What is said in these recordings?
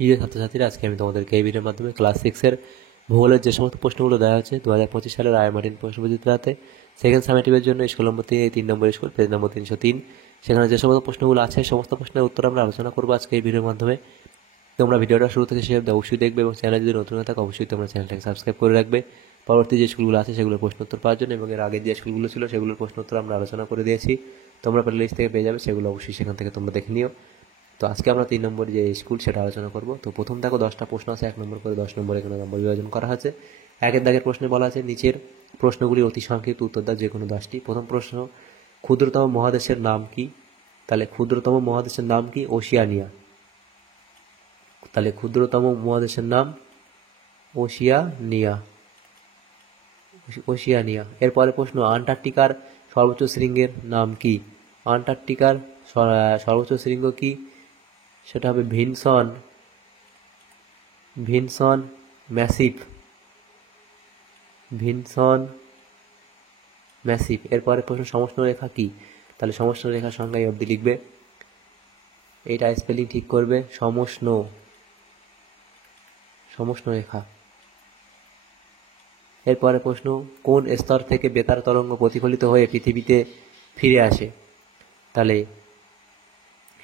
প্রিয় ছাত্রছাত্রীরা, আজকে আমি তোমাদেরকে এই ভিডিওর মাধ্যমে ক্লাস 6-এর ভূগোলের যে সমস্ত প্রশ্নগুলো দেওয়া হচ্ছে 2025 সালের আই মার্টিন প্রশ্নবিচিত্রাতে সেকেন্ড সামেটিভের জন্য স্কুল নম্বর 3 নম্বর স্কুল পেজ নম্বর 303, সেখানে যে সমস্ত প্রশ্নগুলো আছে সমস্ত প্রশ্নের উত্তর আমরা আলোচনা করবো আজকে এই ভিডিওর মাধ্যমে। তোমরা ভিডিওটা শুরু থেকে শেষ অবধি অবশ্যই দেখবে এবং চ্যানেল যদি নতুন হয়ে থাকে অবশ্যই তোমরা চ্যানেলটাকে সাবস্ক্রাইব করে রাখবে পরবর্তী যে স্কুলগুলো আছে সেগুলোর প্রশ্ন উত্তর পাওয়ার জন্য, এবং এর আগে যে স্কুলগুলো ছিল সেগুলোর প্রশ্ন উত্তর আমরা আলোচনা করে দিয়েছি। তোমরা প্লে লিস্ট থেকে পেয়ে যাবে, সেগুলো অবশ্যই সেখান থেকে তোমরা দেখে নিও। তো আজকে আমরা 3 নম্বর যে স্কুল সেটা আলোচনা করব। তো প্রথম দেখো 10টা প্রশ্ন আছে, 1 নম্বর করে 10 নম্বর এখানে নম্বর বিভাজন করা আছে। একের দাগের প্রশ্নে বলা আছে নিচের প্রশ্নগুলি অতি সংক্ষিপ্ত উত্তর দাও যে কোনো 10টি। প্রথম প্রশ্ন, ক্ষুদ্রতম মহাদেশের নাম কি? তাহলে ক্ষুদ্রতম মহাদেশের নাম কি? ওশিয়ানিয়া। তাহলে ক্ষুদ্রতম মহাদেশের নাম ওশিয়ানিয়া। ওশিয়ানিয়া। এরপরে প্রশ্ন, আন্টার্কটিকার সর্বোচ্চ শৃঙ্গের নাম কি? আন্টার্কটিকার সর্বোচ্চ শৃঙ্গ কি? সেটা হবে ভিনসন ম্যাসিভ। Vinson Massif. এরপরে প্রশ্ন, সমষ্ণ রেখা কি? তাহলে সমষ্ণ রেখার সংজ্ঞা এই অবধি লিখবে, এইটা স্পেলিং ঠিক করবে। সমষ্ণ রেখা। এরপরে প্রশ্ন, কোন স্তর থেকে বেতার তরঙ্গ প্রতিফলিত হয়ে পৃথিবীতে ফিরে আসে? তাহলে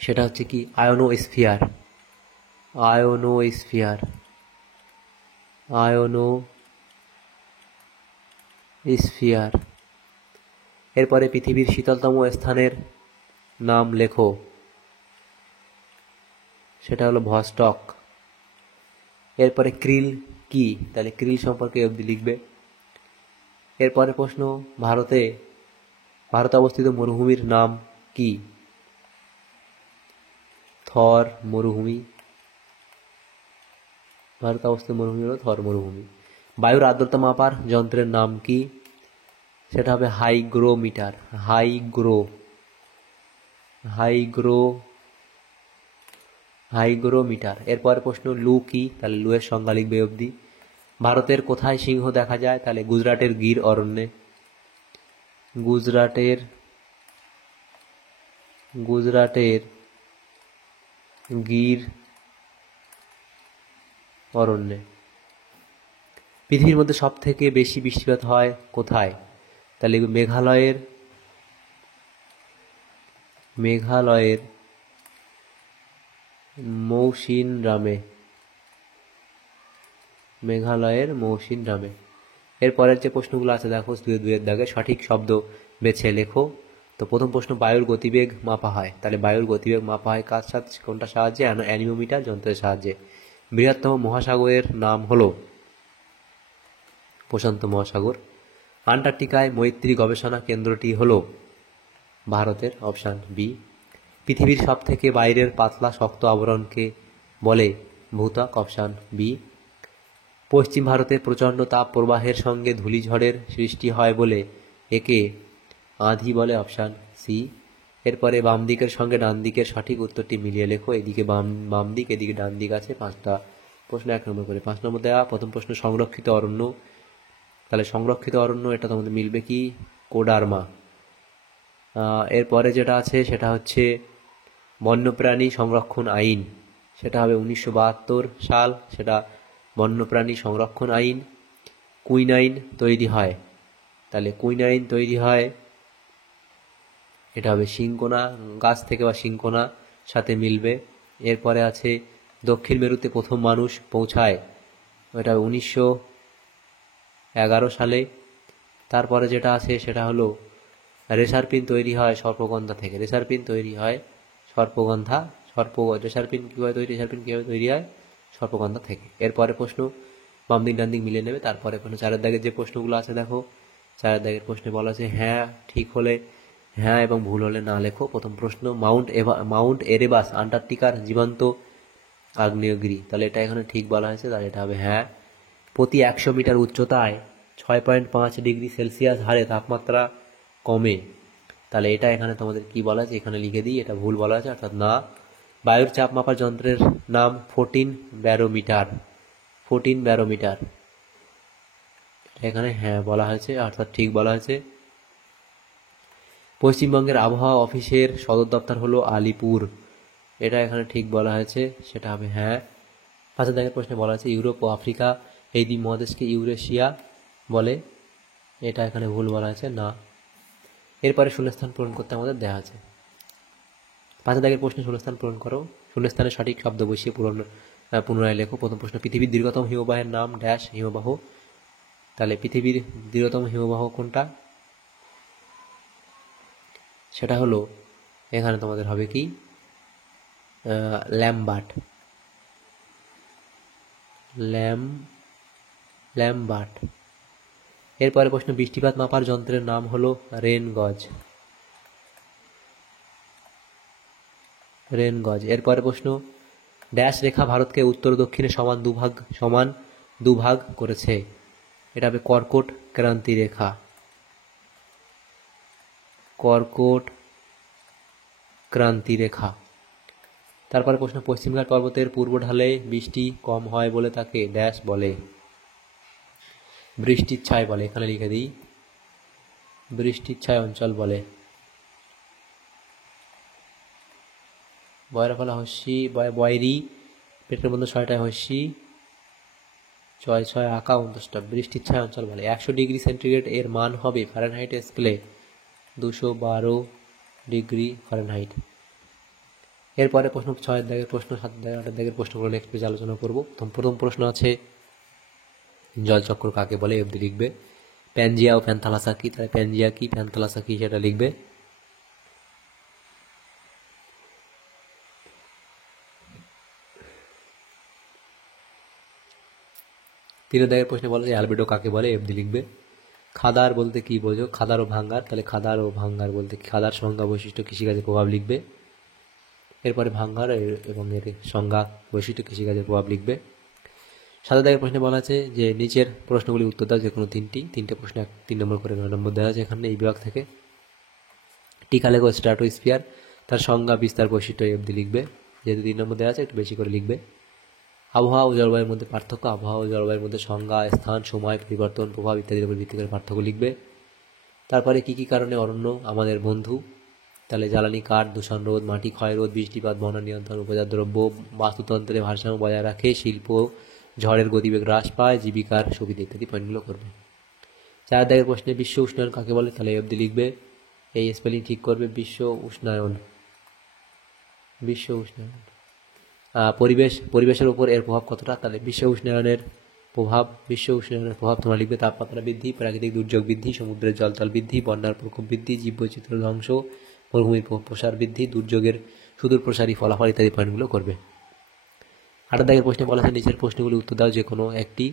সেটা হচ্ছে কি? আয়োনোস্ফিয়ার। এরপরে পৃথিবীর শীতলতম স্থানের নাম লেখো। সেটা হলো ভস্টক। এরপরে ক্রিল কি? তাহলে ক্রিল সম্পর্কে অবধি লিখবে। এরপরে প্রশ্ন, ভারতে অবস্থিত মরুভূমির নাম কি? থর মরুভূমি। ভারতে অবস্থিত মরুভূমি হলো থর মরুভূমি। বায়ুর আর্দ্রতা মাপার যন্ত্রের নাম কি? সেটা হবে হাইগ্রোমিটার। হাইগ্রোমিটার। এরপরে প্রশ্ন, লু কি? তাহলে লু এর সংজ্ঞা লিখবে অবধি। ভারতের কোথায় সিংহ দেখা যায়? তাহলে গুজরাটের গির অরণ্যে। গুজরাটের গির অরণ্যে। পৃথিবীর মধ্যে সব থেকে বেশি বৃষ্টিপাত হয় কোথায়? তাহলে মেঘালয়ের মৌসিনরামে। এরপরের যে প্রশ্নগুলো আছে দেখো, দুয়ের দাগে সঠিক শব্দ বেছে লেখো। তো প্রথম প্রশ্ন, বায়ুর গতিবেগ মাপা হয়। তাহলে বায়ুর গতিবেগ মাপা হয় কার সাথে, কোনটার সাহায্যে? অ্যানিমোমিটার যন্ত্রের সাহায্যে। বৃহত্তম মহাসাগরের নাম হলো প্রশান্ত মহাসাগর। আন্টার্কটিকায় মৈত্রী গবেষণা কেন্দ্রটি হলো ভারতের, অপশান বি। পৃথিবীর সব থেকে বাইরের পাতলা শক্ত আবরণকে বলে ভূত্বক, অপশান বি। পশ্চিম ভারতে প্রচণ্ড তাপ প্রবাহের সঙ্গে ধূলিঝড়ের সৃষ্টি হয় বলে একে আঁধি বলে, অপশান সি। এরপরে বাম দিকের সঙ্গে ডান দিকের সঠিক উত্তরটি মিলিয়ে লেখো। এদিকে বাম দিক, এদিকে ডান দিক আছে। 5টা প্রশ্ন 1 নম্বর করে। 5 নম্বর দেওয়া প্রথম প্রশ্ন, সংরক্ষিত অরণ্য। তাহলে সংরক্ষিত অরণ্য এটা তোমাদের মিলবে কি? কোডারমা। এরপরে যেটা আছে সেটা হচ্ছে বন্যপ্রাণী সংরক্ষণ আইন। সেটা হবে 1972 সাল, সেটা বন্যপ্রাণী সংরক্ষণ আইন। কুইনাইন তৈরি হয়। তাহলে কুইনাইন তৈরি হয়, এটা হবে সিংকোনা গাছ থেকে বা সিংকোনা সাথে মিলবে। এরপরে আছে দক্ষিণ মেরুতে প্রথম মানুষ পৌঁছায়, এটা 1911 সালে। তারপরে যেটা আছে সেটা হলো রেসারপিন তৈরি হয় সর্পগন্ধা থেকে। রেসারপিন কীভাবে তৈরি হয়? সর্পগন্ধা থেকে। এরপরে প্রশ্ন, বাম দিক ডান দিক মিলিয়ে নেবে। তারপরে প্রশ্ন 4 দাগের যে প্রশ্নগুলো আছে দেখো, 4 দাগের প্রশ্নে বলা আছে হ্যাঁ ঠিক হলে হ্যাঁ এবং ভুল হলে না লেখো। প্রথম প্রশ্ন, মাউন্ট এরেবাস আন্টার্কটিকার জীবন্ত আগ্নেয়গিরি। তাহলে এটা এখানে ঠিক বলা হয়েছে, তাহলে এটা হবে হ্যাঁ। প্রতি 100 মিটার উচ্চতায় 6.5 ডিগ্রি সেলসিয়াস হারে তাপমাত্রা কমে। তাহলে এটা এখানে তোমাদের কি বলা আছে, এখানে লিখে দিই, এটা ভুল বলা আছে, অর্থাৎ না। বায়ুর চাপ মাপার যন্ত্রের নাম 14 ব্যারোমিটার। এখানে হ্যাঁ বলা হয়েছে, অর্থাৎ ঠিক বলা হয়েছে। পশ্চিমবঙ্গের আবহাওয়া অফিসের সদর দপ্তর হলো আলিপুর। এটা এখানে ঠিক বলা হয়েছে, সেটা হবে হ্যাঁ। 5 দাগের প্রশ্নে বলা আছে ইউরোপ ও আফ্রিকা এই দুই মহাদেশকে ইউরেশিয়া বলে, এটা এখানে ভুল বলা আছে, না। এরপরে শূন্যস্থান পূরণ করতে আমাদের দেওয়া আছে। 5 দাগের প্রশ্নে শূন্যস্থান পূরণ করো, শূন্যস্থানে সঠিক শব্দ বসিয়ে পুনরায় লেখো। প্রথম প্রশ্ন, পৃথিবীর দীর্ঘতম হিমবাহের নাম ড্যাশ হিমবাহ। তাহলে পৃথিবীর দীর্ঘতম হিমবাহ কোনটা? সেটা হলো, এখানে তোমাদের হবে কি, ল্যাম্বার্ট। এরপরে প্রশ্ন, বৃষ্টিপাত মাপার যন্ত্রের নাম হলো রেন গজ। এরপরে প্রশ্ন, ড্যাশ রেখা ভারতকে উত্তর দক্ষিণে সমান দুভাগ করেছে। এটা হবে কর্কট ক্রান্তি রেখা। তারপরে প্রশ্ন, পশ্চিমঘাট পর্বতের পূর্ব ঢালে বৃষ্টি কম হয় বলে তাকে ড্যাশ বলে? বৃষ্টির ছায় বলে। এখানে লিখে দিই, বৃষ্টির ছায় অঞ্চল বলে। বয়রা ফলা হস্যি বয়রি, পেটের মধ্যে 6টায় হস্যি, 6 আঁকা 29টা, বৃষ্টির ছায় অঞ্চল বলে। 100 ডিগ্রি সেন্টিগ্রেড এর মান হবে ফারেনহাইট স্কেলে 212 ডিগ্রি ফারেনহাইট। এরপরে প্রশ্ন 6 দাগের প্রশ্ন, 7 দাগের 8 দাগের প্রশ্নগুলো নেক্সট পেজে আলোচনা করব। প্রথম প্রশ্ন আছে জলচক্র কাকে বলে? অবধি লিখবে। প্যানজিয়া ও প্যান্থালাসা কি? তাহলে প্যানজিয়া কি, প্যান্থালাসা কি, সেটা লিখবে। তিন দাগের প্রশ্নে বলা যায় অ্যালবেডো কাকে বলে? অবধি লিখবে। খাদার বলতে কি বোঝো? খাদার ও ভাঙ্গার। তাহলে খাদার ও ভাঙ্গার বলতে খাদার সংজ্ঞা বৈশিষ্ট্য কৃষিকাজের প্রভাব লিখবে। এরপরে ভাঙ্গার এবং এর সংজ্ঞা বৈশিষ্ট্য কৃষিকাজের প্রভাব লিখবে। 7 দাগের প্রশ্নে বলা আছে যে নিচের প্রশ্নগুলি উত্তর দাও যে কোনো তিনটে প্রশ্ন 3 নম্বর করে 9 নম্বর দেওয়া আছে এখানে এই বিভাগ থেকে। টিকা লেখো স্ট্র্যাটোস্ফিয়ার, তার সংজ্ঞা বিস্তার বৈশিষ্ট্য অবধি লিখবে। যেহেতু 3 নম্বর দেওয়া আছে একটু বেশি করে লিখবে। আবহাওয়া ও জলবায়ুর মধ্যে পার্থক্য, আবহাওয়া ও জলবায়ুর মধ্যে সংজ্ঞা, স্থান, সময়, পরিবর্তন, প্রভাব ইত্যাদির উপর ভিত্তি করে পার্থক্য লিখবে। তারপরে কি কি কারণে অরণ্য আমাদের বন্ধু? তাহলে জ্বালানি কাঠ, দূষণ রোধ, মাটি ক্ষয় রোধ, বৃষ্টিপাত, বন্যা নিয়ন্ত্রণ, উপজাত দ্রব্য, বাস্তুতন্ত্রে ভারসাম্য বজায় রাখে, শিল্প, ঝড়ের গতিবেগ হ্রাস পায়, জীবিকার সুবিধা ইত্যাদি পয়েন্টগুলো করবে। 4 দাগের প্রশ্নে বিশ্ব উষ্ণায়ন কাকে বলে? তাহলে অবধি লিখবে, এই স্পেলিং ঠিক করবে। বিশ্ব উষ্ণায়ন। পরিবেশের উপর এর প্রভাব কতটা? তাহলে বিশ্ব উষ্ণায়নের প্রভাব তোমরা লিখবে তাপমাত্রা বৃদ্ধি, প্রাকৃতিক দুর্যোগ বৃদ্ধি, সমুদ্রের জলতল বৃদ্ধি, বন্যার প্রকোপ বৃদ্ধি, জীববৈচিত্র্য ধ্বংস, মরুভূমির প্রসার বৃদ্ধি, দুর্যোগের সুদূর প্রসারী ফলাফল ইত্যাদি পয়েন্টগুলো করবে। 8 দাগের প্রশ্নে বলা আছে নিচের প্রশ্নগুলি উত্তর দাও যে কোনো একটি।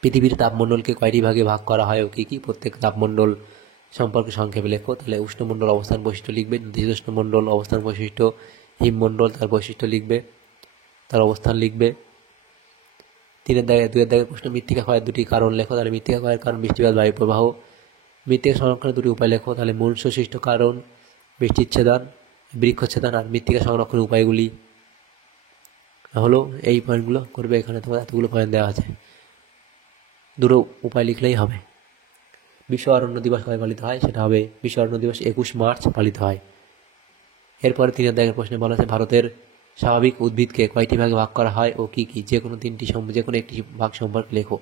পৃথিবীর তাপমণ্ডলকে কয়টি ভাগে ভাগ করা হয় ও কী কী? প্রত্যেক তাপমণ্ডল সম্পর্কে সংক্ষেপে লেখো। তাহলে উষ্ণমণ্ডল অবস্থান বৈশিষ্ট্য লিখবে, নাতিশীতোষ্ণমণ্ডল অবস্থান বৈশিষ্ট্য, হিমমণ্ডল তার বৈশিষ্ট্য লিখবে, তার অবস্থান লিখবে। 2 দাগের প্রশ্ন, মৃত্তিকা ক্ষয়ের 2টি কারণ লেখো। তাহলে মৃত্তিকা ক্ষয়ের কারণ বৃষ্টিপাত, বায়ু প্রবাহ। মৃত্তিকা সংরক্ষণের 2টি উপায় লেখো। তাহলে মূল সৃষ্ট কারণ বৃক্ষচ্ছেদন, আর মৃত্তিকা সংরক্ষণের উপায়গুলি হলো এই পয়েন্টগুলো করবে। এখানে তোমার এতগুলো পয়েন্ট দেওয়া আছে, 2টো উপায় লিখলেই হবে। বিশ্ব অরণ্য দিবস কবে পালিত হয়? সেটা হবে বিশ্ব অরণ্য দিবস 21 মার্চ পালিত হয়। এরপরে 3 দাগের প্রশ্নে বলা আছে ভারতের স্বাভাবিক উদ্ভিদকে কয়টি ভাগে ভাগ করা হয় ও কী কী? যে কোনো একটি ভাগ সম্পর্কে লেখো।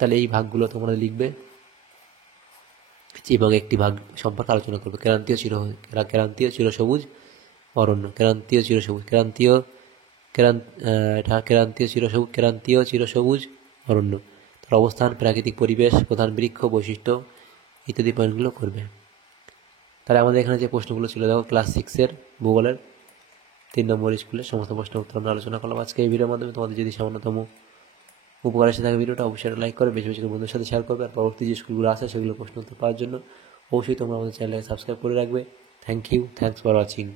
তাহলে এই ভাগগুলো তোমরা লিখবে এবং একটি ভাগ সম্পর্কে আলোচনা করবে। ক্রান্তীয় চিরসবুজ অরণ্য, ক্রান্তীয় চিরসবুজ অরণ্য, তার অবস্থান, প্রাকৃতিক পরিবেশ, প্রধান বৃক্ষ, বৈশিষ্ট্য ইত্যাদি পয়েন্টগুলো করবে। তাহলে আমাদের এখানে যে প্রশ্নগুলো ছিল দেখো ক্লাস 6-এর ভূগোলের 3 নম্বর স্কুলের সমস্ত প্রশ্ন উত্তর আমরা আলোচনা করলাম আজকে এই ভিডিওর মাধ্যমে। তোমাদের যদি সামান্যতম উপকার এসে থাকে ভিডিওটা অবশ্যই লাইক করে বেশি বেশি করে বন্ধুদের সাথে শেয়ার করবে। আর পরবর্তী যে স্কুলগুলো আছে সেগুলো প্রশ্ন উত্তর পাওয়ার জন্য অবশ্যই তোমরা আমাদের চ্যানেলকে সাবস্ক্রাইব করে রাখবে। Thanks for watching.